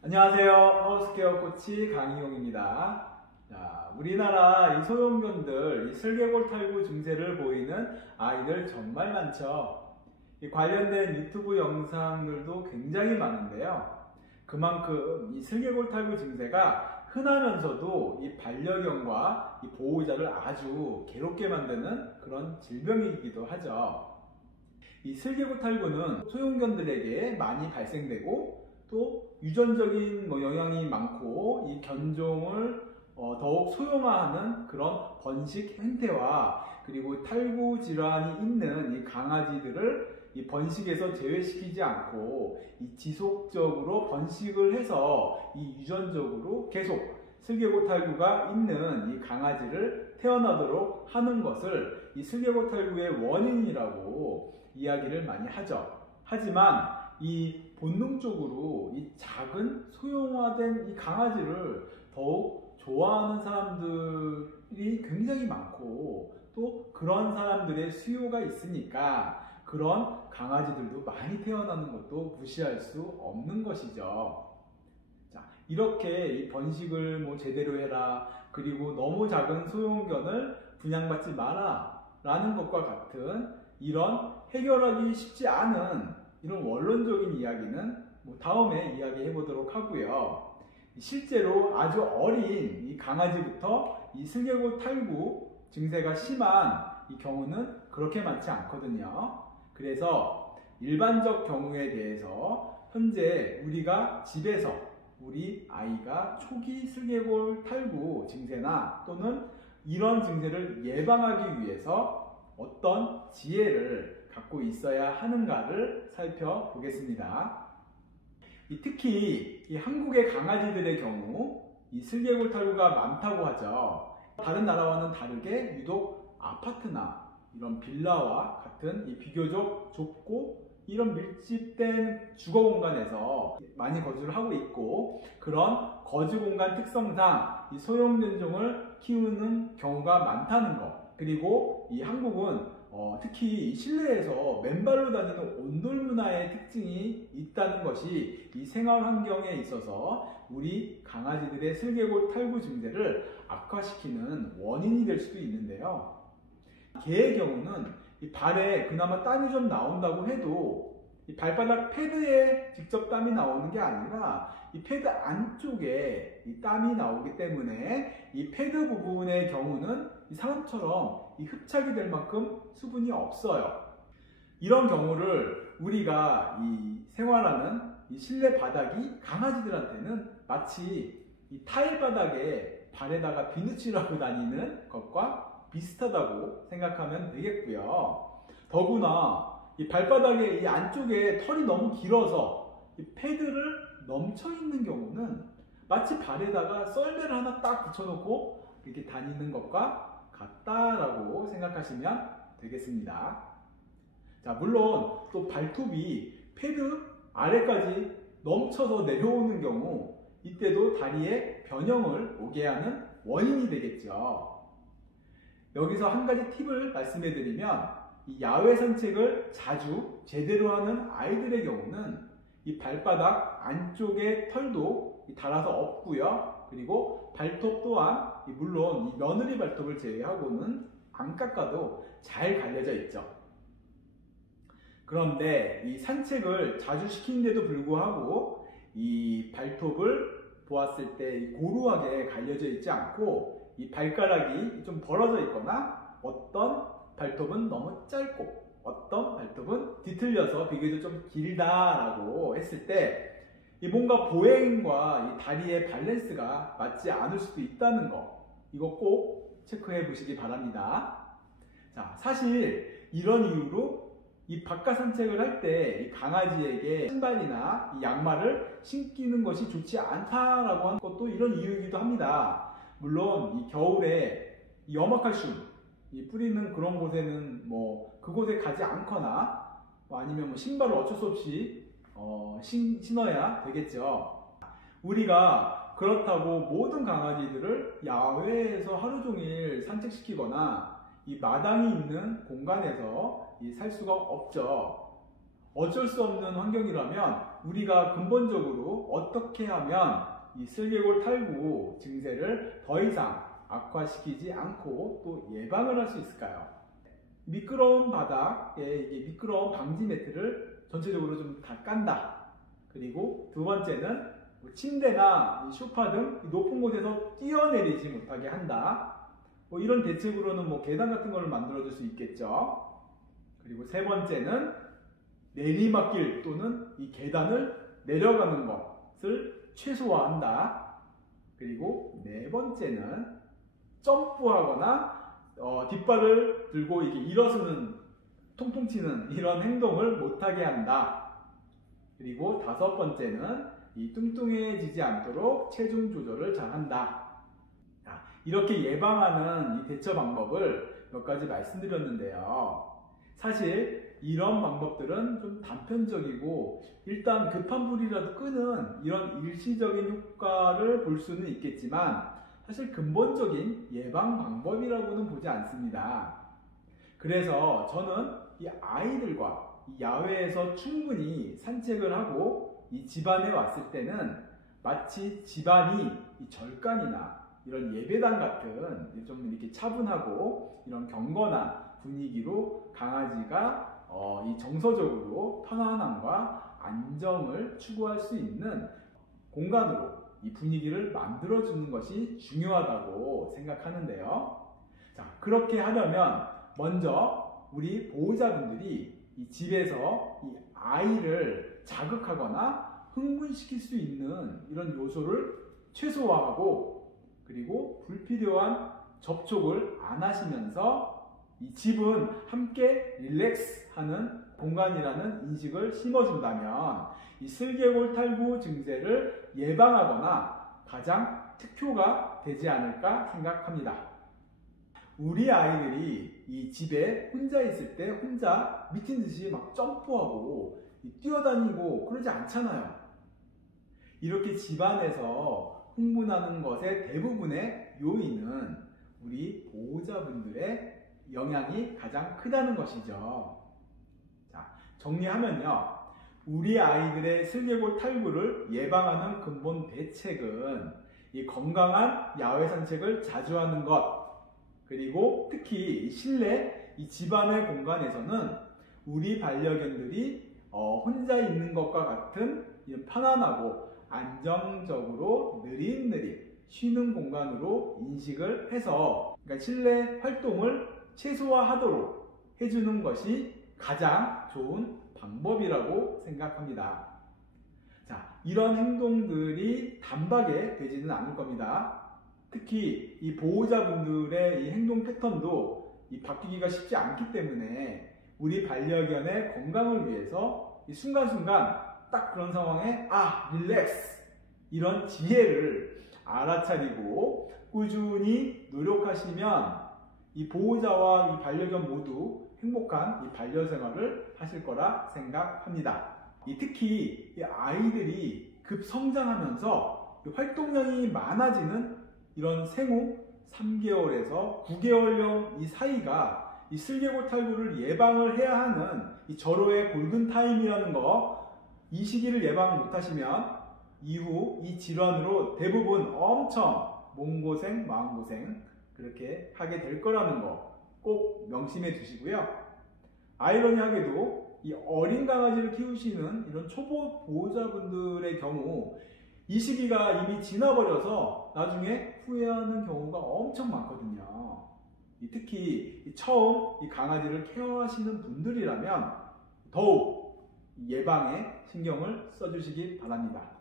안녕하세요. 하우스케어 코치 강희용입니다. 자, 우리나라 이 소형견들, 이 슬개골 탈구 증세를 보이는 아이들 정말 많죠. 이 관련된 유튜브 영상들도 굉장히 많은데요. 그만큼 이 슬개골 탈구 증세가 흔하면서도 이 반려견과 이 보호자를 아주 괴롭게 만드는 그런 질병이기도 하죠. 이 슬개골 탈구는 소형견들에게 많이 발생되고 또 유전적인 영향이 많고 이 견종을 더욱 소형화하는 그런 번식 행태와 그리고 탈구 질환이 있는 이 강아지들을 이 번식에서 제외시키지 않고 이 지속적으로 번식을 해서 이 유전적으로 계속 슬개골 탈구가 있는 이 강아지를 태어나도록 하는 것을 이 슬개골 탈구의 원인이라고 이야기를 많이 하죠. 하지만 이 본능적으로 이 작은 소형화된 이 강아지를 더욱 좋아하는 사람들이 굉장히 많고 또 그런 사람들의 수요가 있으니까 그런 강아지들도 많이 태어나는 것도 무시할 수 없는 것이죠. 자, 이렇게 이 번식을 제대로 해라, 그리고 너무 작은 소형견을 분양받지 마라 라는 것과 같은 이런 해결하기 쉽지 않은 이런 원론적인 이야기는 다음에 이야기해 보도록 하고요. 실제로 아주 어린 이 강아지부터 이 슬개골 탈구 증세가 심한 이 경우는 그렇게 많지 않거든요. 그래서 일반적 경우에 대해서 현재 우리가 집에서 우리 아이가 초기 슬개골 탈구 증세나 또는 이런 증세를 예방하기 위해서 어떤 지혜를 갖고 있어야 하는가를 살펴보겠습니다. 특히 이 한국의 강아지들의 경우 이 슬개골 탈구가 많다고 하죠. 다른 나라와는 다르게 유독 아파트나 이런 빌라와 같은 이 비교적 좁고 이런 밀집된 주거 공간에서 많이 거주를 하고 있고, 그런 거주 공간 특성상 이 소형 견종을 키우는 경우가 많다는 것, 그리고 이 한국은 특히 실내에서 맨발로 다니는 온돌 문화의 특징이 있다는 것이 이 생활 환경에 있어서 우리 강아지들의 슬개골 탈구 증세를 악화시키는 원인이 될 수도 있는데요. 개의 경우는 이 발에 그나마 땀이 좀 나온다고 해도 이 발바닥 패드에 직접 땀이 나오는 게 아니라 이 패드 안쪽에 이 땀이 나오기 때문에 이 패드 부분의 경우는 이 사람처럼 이 흡착이 될 만큼 수분이 없어요. 이런 경우를 우리가 이 생활하는 이 실내 바닥이 강아지들한테는 마치 이 타일 바닥에 발에다가 비누칠하고 다니는 것과 비슷하다고 생각하면 되겠고요. 더구나 이 발바닥에 이 안쪽에 털이 너무 길어서 이 패드를 넘쳐 있는 경우는 마치 발에다가 썰매를 하나 딱 붙여놓고 이렇게 다니는 것과 같다라고 생각하시면 되겠습니다. 자, 물론 또 발톱이 패드 아래까지 넘쳐서 내려오는 경우 이때도 다리에 변형을 오게 하는 원인이 되겠죠. 여기서 한 가지 팁을 말씀해 드리면, 이 야외 산책을 자주 제대로 하는 아이들의 경우는 이 발바닥 안쪽에 털도 달아서 없고요. 그리고 발톱 또한 물론 이 며느리 발톱을 제외하고는 안 깎아도 잘 갈려져 있죠. 그런데 이 산책을 자주 시키는데도 불구하고 이 발톱을 보았을 때 고루하게 갈려져 있지 않고 이 발가락이 좀 벌어져 있거나 어떤 발톱은 너무 짧고 어떤 발톱은 뒤틀려서 비교적 좀 길다라고 했을 때 이 뭔가 보행과 이 다리의 밸런스가 맞지 않을 수도 있다는 거, 이거 꼭 체크해 보시기 바랍니다. 자, 사실 이런 이유로 이 바깥 산책을 할 때 이 강아지에게 신발이나 이 양말을 신기는 것이 좋지 않다라고 하는 것도 이런 이유이기도 합니다. 물론 이 겨울에 이 염화칼슘 뿌리는 그런 곳에는 그곳에 가지 않거나 아니면 신발을 어쩔 수 없이 신어야 되겠죠. 우리가 그렇다고 모든 강아지들을 야외에서 하루 종일 산책시키거나 이 마당이 있는 공간에서 살 수가 없죠. 어쩔 수 없는 환경이라면 우리가 근본적으로 어떻게 하면 이 슬개골 탈구 증세를 더 이상 악화시키지 않고 또 예방을 할 수 있을까요? 미끄러운 바닥에 이게 미끄러운 방지 매트를 전체적으로 좀 다 깐다. 그리고 두 번째는 침대나 소파 등 높은 곳에서 뛰어내리지 못하게 한다. 이런 대책으로는 계단 같은 걸 만들어 줄 수 있겠죠. 그리고 세 번째는 내리막길 또는 이 계단을 내려가는 것을 최소화한다. 그리고 네 번째는 점프하거나 뒷발을 들고 이게 일어서는 통통 튀는 이런 행동을 못하게 한다. 그리고 다섯 번째는 이 뚱뚱해지지 않도록 체중 조절을 잘 한다. 이렇게 예방하는 이 대처 방법을 몇 가지 말씀드렸는데요. 사실 이런 방법들은 좀 단편적이고 일단 급한 불이라도 끄는 이런 일시적인 효과를 볼 수는 있겠지만 사실 근본적인 예방 방법이라고는 보지 않습니다. 그래서 저는 이 아이들과 이 야외에서 충분히 산책을 하고 이 집안에 왔을 때는 마치 집안이 이 절간이나 이런 예배당 같은 좀 이렇게 차분하고 이런 경건한 분위기로 강아지가 이 정서적으로 편안함과 안정을 추구할 수 있는 공간으로 이 분위기를 만들어주는 것이 중요하다고 생각하는데요. 자, 그렇게 하려면 먼저 우리 보호자분들이 이 집에서 이 아이를 자극하거나 흥분시킬 수 있는 이런 요소를 최소화하고 그리고 불필요한 접촉을 안 하시면서 이 집은 함께 릴렉스하는 공간이라는 인식을 심어준다면 이 슬개골 탈구 증세를 예방하거나 가장 특효가 되지 않을까 생각합니다. 우리 아이들이 이 집에 혼자 있을 때 혼자 미친 듯이 막 점프하고 뛰어다니고 그러지 않잖아요. 이렇게 집안에서 흥분하는 것의 대부분의 요인은 우리 보호자분들의 영향이 가장 크다는 것이죠. 자, 정리하면요. 우리 아이들의 슬개골 탈구를 예방하는 근본 대책은 이 건강한 야외 산책을 자주 하는 것, 그리고 특히 실내 이 집안의 공간에서는 우리 반려견들이 혼자 있는 것과 같은 편안하고 안정적으로 느릿느릿 쉬는 공간으로 인식을 해서 그러니까 실내 활동을 최소화하도록 해주는 것이 가장 좋은 방법이라고 생각합니다. 자, 이런 행동들이 단박에 되지는 않을 겁니다. 특히 이 보호자분들의 이 행동 패턴도 바뀌기가 쉽지 않기 때문에 우리 반려견의 건강을 위해서 이 순간순간 딱 그런 상황에 릴렉스 이런 지혜를 알아차리고 꾸준히 노력하시면 이 보호자와 이 반려견 모두 행복한 이 반려생활을 하실 거라 생각합니다. 특히 이 아이들이 급성장하면서 활동량이 많아지는 이런 생후 3개월에서 9개월령 이 사이가 이 슬개골 탈구를 예방을 해야 하는 이 절호의 골든타임이라는 이 시기를 예방 못하시면 이후 이 질환으로 대부분 엄청 몸고생, 마음고생 그렇게 하게 될 거라는 거 꼭 명심해 두시고요. 아이러니하게도 이 어린 강아지를 키우시는 이런 초보 보호자분들의 경우 이 시기가 이미 지나버려서 나중에 후회하는 경우가 엄청 많거든요. 특히 처음 이 강아지를 케어하시는 분들이라면 더욱 예방에 신경을 써주시기 바랍니다.